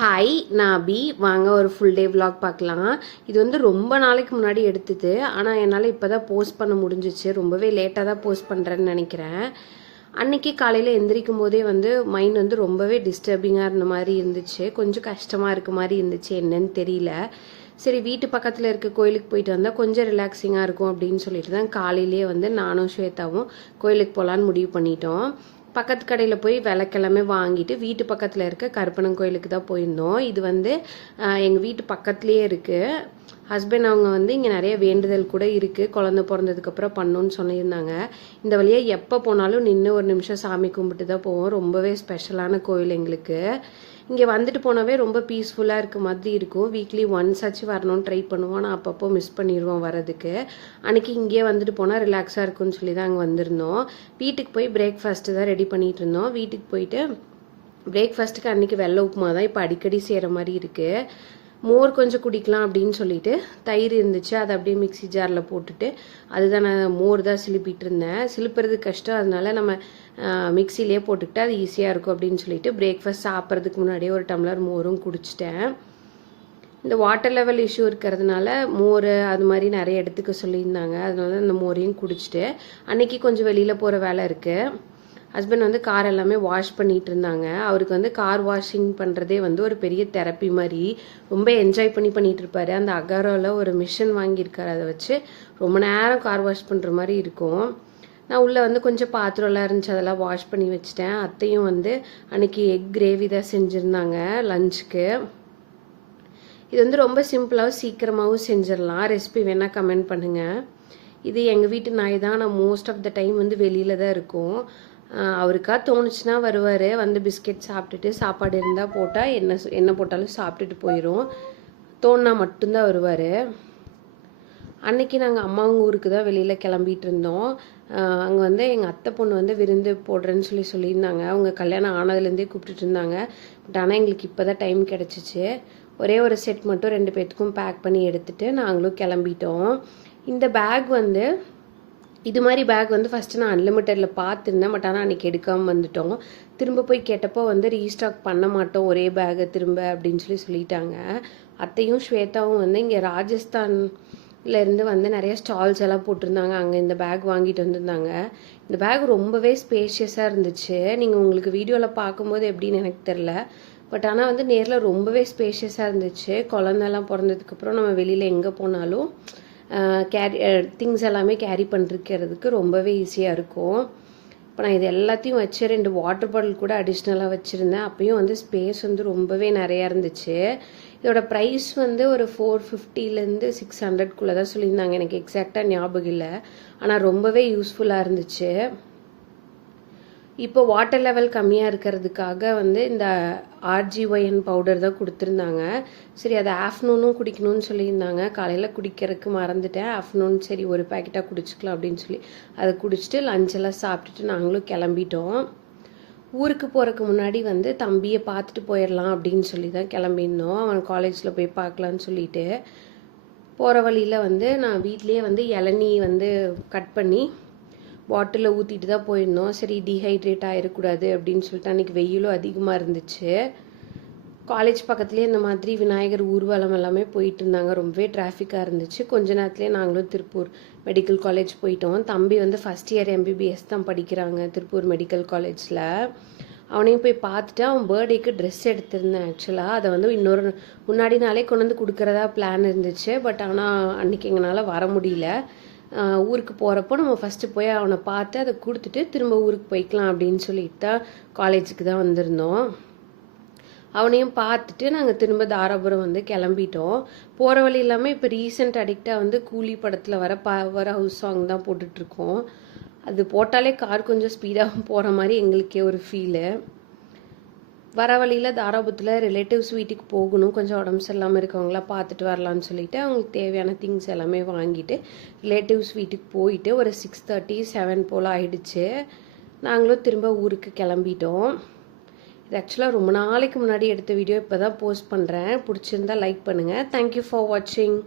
Hi நான் அபி. வாங்க ஒரு ஃபுல் டே vlog பார்க்கலாம். இது வந்து ரொம்ப நாளைக்கு முன்னாடி எடுத்தது. ஆனால் என்னால் இப்போ தான் போஸ்ட் பண்ண முடிஞ்சிச்சு. ரொம்பவே லேட்டாக தான் போஸ்ட் பண்ணுறேன்னு நினைக்கிறேன். அன்றைக்கி காலையில் எந்திரிக்கும் போதே வந்து மைண்ட் வந்து ரொம்பவே டிஸ்டர்பிங்காக இருந்த மாதிரி இருந்துச்சு. கொஞ்சம் கஷ்டமாக இருக்க மாதிரி இருந்துச்சு, என்னன்னு தெரியல. சரி, வீட்டு பக்கத்தில் இருக்க கோயிலுக்கு போயிட்டு வந்தால் கொஞ்சம் ரிலாக்ஸிங்காக இருக்கும் அப்படின்னு சொல்லிட்டு தான் காலையிலேயே வந்து நானும் ஸ்வேதாவும் கோயிலுக்கு போகலான்னு முடிவு பண்ணிட்டோம். பக்கத்து கடையில் போய் விளக்கெல்லாமே வாங்கிட்டு வீட்டு பக்கத்தில் இருக்க கருப்பணன் கோயிலுக்கு தான் போயிருந்தோம். இது வந்து எங்கள் வீட்டு பக்கத்துலேயே இருக்குது. ஹஸ்பண்ட் அவங்க வந்து இங்கே நிறைய வேண்டுதல் கூட இருக்குது, குழந்தை பிறந்ததுக்கப்புறம் பண்ணணுன்னு சொல்லியிருந்தாங்க. இந்த வழியாக எப்போ போனாலும் நின்று ஒரு நிமிஷம் சாமி கும்பிட்டு தான் போவோம். ரொம்பவே ஸ்பெஷலான கோயில் எங்களுக்கு. இங்கே வந்துட்டு போனாவே ரொம்ப பீஸ்ஃபுல்லாக இருக்க மாதிரி இருக்கும். வீக்லி ஒன்ஸ் ஆச்சு வரணும்னு ட்ரை பண்ணுவோம், ஆனால் அப்பப்போ மிஸ் பண்ணிடுவோம் வரதுக்கு. அன்றைக்கி இங்கேயே வந்துட்டு போனால் ரிலாக்ஸாக இருக்கும்னு சொல்லி தான் அங்கே வந்திருந்தோம். வீட்டுக்கு போய் பிரேக்ஃபாஸ்ட்டு தான் ரெடி பண்ணிகிட்டு இருந்தோம். வீட்டுக்கு போயிட்டு பிரேக்ஃபாஸ்ட்டுக்கு அன்றைக்கி வெள்ளை உப்புமா தான் இப்போ அடிக்கடி செய்கிற மாதிரி இருக்குது. மோர் கொஞ்சம் குடிக்கலாம் அப்படின்னு சொல்லிட்டு தயிர் இருந்துச்சு, அதை அப்படியே மிக்சி ஜாரில் போட்டுட்டு அதுதான் நான் மோர் தான் சிலுப்பிட்டு இருந்தேன். சிலுப்புறது கஷ்டம், அதனால நம்ம மிக்சிலே போட்டுக்கிட்டு அது ஈஸியாக இருக்கும் அப்படின்னு சொல்லிட்டு பிரேக்ஃபாஸ்ட் சாப்பிட்றதுக்கு முன்னாடியே ஒரு டம்ளர் மோரும் குடிச்சிட்டேன். இந்த வாட்டர் லெவல் இஷ்யூ இருக்கிறதுனால மோர் அது மாதிரி நிறைய எடுத்துக்க சொல்லியிருந்தாங்க. அதனால அந்த மோரையும் குடிச்சிட்டு அன்றைக்கி கொஞ்சம் வெளியில் போகிற வேலை இருக்குது. ஹஸ்பண்ட் வந்து கார் எல்லாமே வாஷ் பண்ணிகிட்டு இருந்தாங்க. அவருக்கு வந்து கார் வாஷிங் பண்ணுறதே வந்து ஒரு பெரிய தெரப்பி மாதிரி ரொம்ப என்ஜாய் பண்ணிகிட்டு இருப்பார். அந்த அகாரோவில் ஒரு மிஷின் வாங்கியிருக்காரு, அதை வச்சு ரொம்ப நேரம் கார் வாஷ் பண்ணுற மாதிரி இருக்கும். நான் உள்ளே வந்து கொஞ்சம் பாத்திரம்லாம் இருந்துச்சு, அதெல்லாம் வாஷ் பண்ணி வச்சுட்டேன். அத்தையும் வந்து அன்றைக்கி எக் கிரேவி தான் செஞ்சுருந்தாங்க லஞ்சுக்கு. இது வந்து ரொம்ப சிம்பிளாகவும் சீக்கிரமாகவும் செஞ்சிடலாம். ரெசிபி வேணால் கமெண்ட் பண்ணுங்கள். இது எங்கள் வீட்டு நாய் தான். நான் மோஸ்ட் ஆஃப் த டைம் வந்து வெளியில் தான் இருக்கும். அவருக்கா தோணுச்சுன்னா வருவார், வந்து பிஸ்கெட் சாப்பிட்டுட்டு சாப்பாடு இருந்தால் போட்டால் என்ன போட்டாலும் சாப்பிட்டுட்டு போயிடும். தோணுனா மட்டும்தான் வருவார். அன்றைக்கி நாங்கள் அம்மாவும் ஊருக்கு தான் வெளியில் கிளம்பிட்டு இருந்தோம். அங்கே வந்து எங்கள் அத்தை பொண்ணு வந்து விருந்து போடுறேன்னு சொல்லியிருந்தாங்க. அவங்க கல்யாணம் ஆனதுலேருந்தே கூப்பிட்டுட்டு இருந்தாங்க. பட் ஆனால் எங்களுக்கு இப்போ தான் டைம் கிடச்சிச்சு. ஒரே ஒரு செட் மட்டும் 2 பேர்த்துக்கும் பேக் பண்ணி எடுத்துகிட்டு நாங்களும் கிளம்பிட்டோம். இந்த பேக் வந்து இது மாதிரி பேக் வந்து ஃபஸ்ட்டு நான் அன்லிமிட்டடில் பார்த்துருந்தேன். பட் ஆனால் அன்றைக்கி எடுக்காமல் வந்துட்டோம். திரும்ப போய் கேட்டப்போ வந்து ரீஸ்டாக் பண்ண மாட்டோம் ஒரே பேக்கை திரும்ப அப்படின்னு சொல்லிட்டாங்க. அத்தையும் ஸ்வேதாவும் வந்து இங்கே ராஜஸ்தான்லேருந்து வந்து நிறைய ஸ்டால்ஸ் எல்லாம் போட்டிருந்தாங்க. அங்கே இந்த பேக் வாங்கிட்டு வந்திருந்தாங்க. இந்த பேக் ரொம்பவே ஸ்பேஷியஸாக இருந்துச்சு. நீங்கள் உங்களுக்கு வீடியோவில் பார்க்கும்போது எப்படின்னு எனக்கு தெரில. பட் ஆனால் வந்து நேரில் ரொம்பவே ஸ்பேஷியஸாக இருந்துச்சு. குழந்தெல்லாம் பிறந்ததுக்கப்புறம் நம்ம வெளியில் எங்கே போனாலும் திங்ஸ் எல்லாமே கேரி பண்ணிருக்கிறதுக்கு ரொம்பவே ஈஸியாக இருக்கும். இப்போ நான் இது எல்லாத்தையும் வச்சு 2 வாட்டர் பாட்டில் கூட அடிஷ்னலாக வச்சுருந்தேன். அப்பயும் வந்து ஸ்பேஸ் வந்து ரொம்பவே நிறையா இருந்துச்சு. இதோட ப்ரைஸ் வந்து ஒரு 450 600 தான் சொல்லியிருந்தாங்க. எனக்கு எக்ஸாக்டாக ஞாபகம் இல்லை, ஆனால் ரொம்பவே யூஸ்ஃபுல்லாக இருந்துச்சு. இப்போ வாட்டர் லெவல் கம்மியாக இருக்கிறதுக்காக வந்து இந்த RGYN பவுடர் தான் கொடுத்துருந்தாங்க. சரி, அதை ஆஃப்டர்நூனும் குடிக்கணும்னு சொல்லியிருந்தாங்க. காலையில் குடிக்கிறதுக்கு மறந்துட்டேன். ஆஃப்டர்நூன் சரி ஒரு பேக்கெட்டாக குடிச்சிக்கலாம் அப்படின்னு சொல்லி அதை குடிச்சிட்டு லஞ்செல்லாம் சாப்பிட்டுட்டு நாங்களும் கிளம்பிட்டோம். ஊருக்கு போகிறதுக்கு முன்னாடி வந்து தம்பியை பார்த்துட்டு போயிடலாம் அப்படின்னு சொல்லி தான் கிளம்பியிருந்தோம். அவன் காலேஜில் போய் பார்க்கலான்னு சொல்லிட்டு போகிற வழியில் வந்து நான் வீட்லேயே வந்து இளநீ வந்து கட் பண்ணி பாட்டிலில் ஊற்றிட்டு தான் போயிருந்தோம். சரி, டீஹைட்ரேட் ஆகிடக்கூடாது அப்படின்னு சொல்லிட்டு அன்றைக்கி வெயிலும் அதிகமாக இருந்துச்சு. காலேஜ் பக்கத்துலேயே இந்த மாதிரி விநாயகர் ஊர்வலம் எல்லாமே போயிட்டு இருந்தாங்க. ரொம்பவே டிராஃபிக்காக இருந்துச்சு. கொஞ்ச நேரத்துலேயே நாங்களும் திருப்பூர் மெடிக்கல் காலேஜ் போயிட்டோம். தம்பி வந்து ஃபஸ்ட் இயர் MBBS தான் படிக்கிறாங்க திருப்பூர் மெடிக்கல் காலேஜில். அவனையும் போய் பார்த்துட்டு அவன் பர்த்டேக்கு ட்ரெஸ் எடுத்திருந்தேன். ஆக்சுவலாக அதை வந்து முன்னாடி நாளே கொண்டு வந்து கொடுக்குறதா பிளான் இருந்துச்சு. பட் ஆனால் அன்றைக்கி எங்களால் வர முடியல. ஊருக்கு போகிறப்போ நம்ம ஃபஸ்ட்டு போய் அவனை பார்த்து அதை கொடுத்துட்டு திரும்ப ஊருக்கு போய்க்கலாம் அப்படின்னு சொல்லிட்டு தான் காலேஜுக்கு தான் வந்திருந்தோம். அவனையும் பார்த்துட்டு நாங்கள் திரும்ப தாராபுரம் வந்து கிளம்பிட்டோம். போகிற வழி இல்லாமல் இப்போ ரீசெண்ட் அடிக்டாக வந்து கூலி படத்தில் வர பவர் ஹவுஸ் சாங் தான் போட்டுட்ருக்கோம். அது போட்டாலே கார் கொஞ்சம் ஸ்பீடாக போகிற மாதிரி எங்களுக்கே ஒரு ஃபீலு. வர வழியில் தாராபுரத்தில் ரிலேட்டிவ்ஸ் வீட்டுக்கு போகணும். கொஞ்சம் உடம்பு சரியில்லாமல் இருக்கவங்களாம் பார்த்துட்டு வரலான்னு சொல்லிட்டு அவங்களுக்கு தேவையான திங்ஸ் எல்லாமே வாங்கிட்டு ரிலேட்டிவ்ஸ் வீட்டுக்கு போயிட்டு ஒரு 6:30 7 போல் ஆயிடுச்சு. நாங்களும் திரும்ப ஊருக்கு கிளம்பிட்டோம். இது ஆக்சுவலாக ரொம்ப நாளைக்கு முன்னாடி எடுத்த வீடியோ இப்போ தான் போஸ்ட் பண்ணுறேன். பிடிச்சிருந்தா லைக் பண்ணுங்கள். தேங்க்யூ ஃபார் வாட்சிங்.